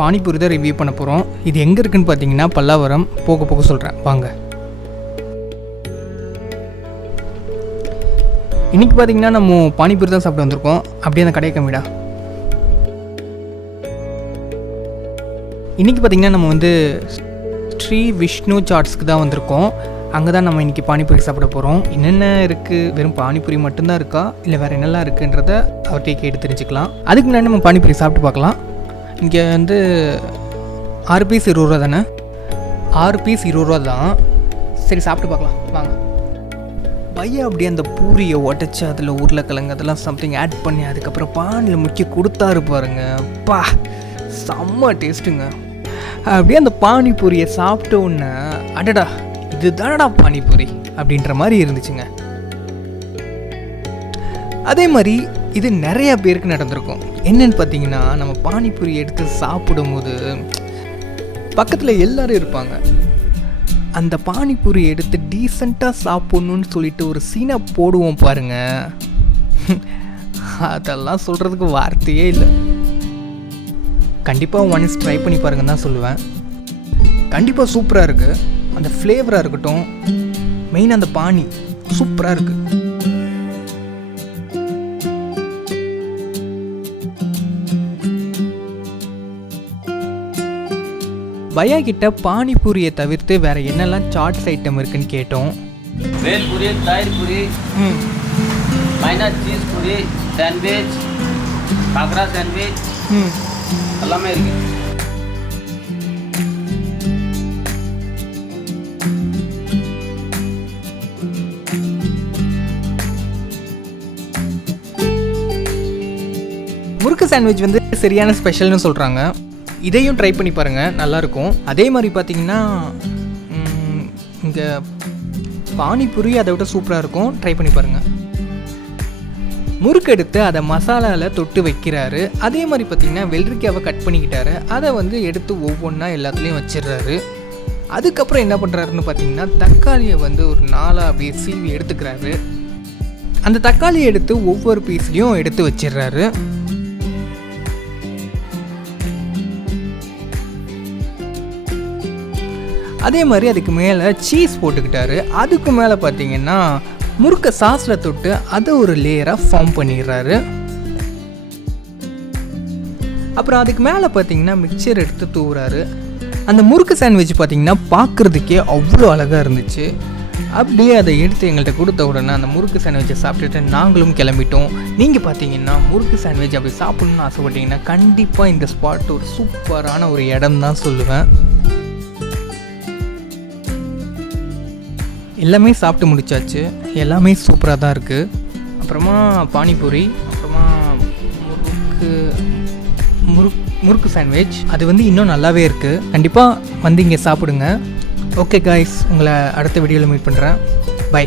பானிபூரி தான் ரிவ்யூ பண்ண போகிறோம். இது எங்கே இருக்குதுன்னு பார்த்தீங்கன்னா பல்லாவரம். போக போக சொல்கிறேன் வாங்க. இன்றைக்கி பார்த்தீங்கன்னா நம்ம பானிபூரி தான் சாப்பிட்டு வந்திருக்கோம். அப்படியே அந்த கடையை கம்மிடா. இன்றைக்கி பார்த்திங்கன்னா நம்ம வந்து ஸ்ரீ விஷ்ணு சாட்ஸ்க்கு தான் வந்திருக்கோம். அங்கே தான் நம்ம இன்றைக்கி பானிபூரி சாப்பிட போகிறோம். என்னென்ன இருக்குது, வெறும் பானிபூரி மட்டும்தான் இருக்கா இல்லை வேறு என்னெல்லாம் இருக்குன்றத அவர்கிட்ட கேட்டு தெரிஞ்சுக்கலாம். அதுக்கு முன்னாடி நம்ம பானிபூரி சாப்பிட்டு பார்க்கலாம். இங்கே வந்து 6 பீஸ் 20 ரூபா தானே? 6 பீஸ் 20 ரூபா தான். சரி சாப்பிட்டு பார்க்கலாம் வாங்க. பையா அப்படியே அந்த பூரியை உடச்சி அதில் உருளைக்கிழங்கு அதெல்லாம் சம்திங் ஆட் பண்ணி அதுக்கப்புறம் பானியில் முக்கிய கொடுத்தாரு பாருங்க. பா செம்ம டேஸ்ட்டுங்க. அப்படியே அந்த பானிபூரியை சாப்பிட்ட உடனே அடடா இது தானடா பானிபூரி அப்படின்ற மாதிரி இருந்துச்சுங்க. அதே மாதிரி இது நிறையா பேருக்கு நடந்திருக்கும். என்னன்னு பார்த்தீங்கன்னா, நம்ம பானிபூரி எடுத்து சாப்பிடும்போது பக்கத்தில் எல்லோரும் இருப்பாங்க. அந்த பானிபூரி எடுத்து டீசெண்டாக சாப்பிட்ணுன்னு சொல்லிட்டு ஒரு சீனை போடுவோம் பாருங்க. அதெல்லாம் சொல்கிறதுக்கு வார்த்தையே இல்லை. கண்டிப்பாக ஒன்ஸ் ட்ரை பண்ணி பாருங்கன்னு தான் சொல்லுவேன். கண்டிப்பாக சூப்பராக இருக்குது. அந்த ஃப்ளேவராக இருக்கட்டும், மெயின் அந்த பானி சூப்பராக இருக்குது. பையா கிட்ட பானிபூரியை தவிர்த்து வேறு என்னெல்லாம் சாட்ஸ் ஐட்டம் இருக்குன்னு கேட்டோம். भेल पूरी, तंदूरी पूरी, மைனஸ் cheese puri, sandwich, khakhra sandwich எல்லாமே இருக்கு. முறுக்கு சாண்ட்விச் வந்து சரியான ஸ்பெஷல்னு சொல்கிறாங்க. இதையும் ட்ரை பண்ணி பாருங்கள், நல்லாயிருக்கும். அதே மாதிரி பார்த்தீங்கன்னா இங்கே பானிபூரி அதை விட சூப்பராக இருக்கும். ட்ரை பண்ணி பாருங்கள். முறுக்கு எடுத்து அதை மசாலாவில் தொட்டு வைக்கிறாரு. அதே மாதிரி பார்த்திங்கன்னா வெள்ளரிக்காவை கட் பண்ணிக்கிட்டாரு. அதை வந்து எடுத்து ஒவ்வொன்றா எல்லாத்துலேயும் வச்சிடுறாரு. அதுக்கப்புறம் என்ன பண்ணுறாருன்னு பார்த்தீங்கன்னா தக்காளியை வந்து ஒரு 4 அப்படியே சீவி எடுத்துக்கிறாரு. அந்த தக்காளியை எடுத்து ஒவ்வொரு பீஸ்லேயும் எடுத்து வச்சிடுறாரு. அதே மாதிரி அதுக்கு மேலே சீஸ் போட்டுக்கிட்டாரு. அதுக்கு மேலே பார்த்தீங்கன்னா முறுக்கை சாஸில் தொட்டு அதை ஒரு லேயராக ஃபார்ம் பண்ணிடுறாரு. அப்புறம் அதுக்கு மேலே பார்த்தீங்கன்னா மிக்சர் எடுத்து தூவுறாரு. அந்த முறுக்கு சாண்ட்விச் பார்த்தீங்கன்னா பார்க்குறதுக்கே அவ்வளோ அழகாக இருந்துச்சு. அப்படியே அதை எடுத்து எங்கள்கிட்ட கொடுத்த உடனே அந்த முறுக்கு சாண்ட்விச்சை சாப்பிட்டுட்டு நாங்களும் கிளம்பிட்டோம். நீங்கள் பார்த்தீங்கன்னா முறுக்கு சாண்ட்விச் அப்படி சாப்பிட்ணுன்னு ஆசைப்பட்டீங்கன்னா கண்டிப்பாக இந்த ஸ்பாட் ஒரு சூப்பரான ஒரு இடம் தான் சொல்லுவேன். எல்லாமே சாப்பிட்டு முடிச்சாச்சு. எல்லாமே சூப்பராக தான் இருக்குது. அப்புறமா பானிபூரி, அப்புறமா முறுக்கு சாண்ட்விச் அது வந்து இன்னும் நல்லாவே இருக்குது. கண்டிப்பாக வந்து இங்கே சாப்பிடுங்க. ஓகே காய்ஸ், உங்களை அடுத்த வீடியோவில் மீட் பண்ணுறேன். பை.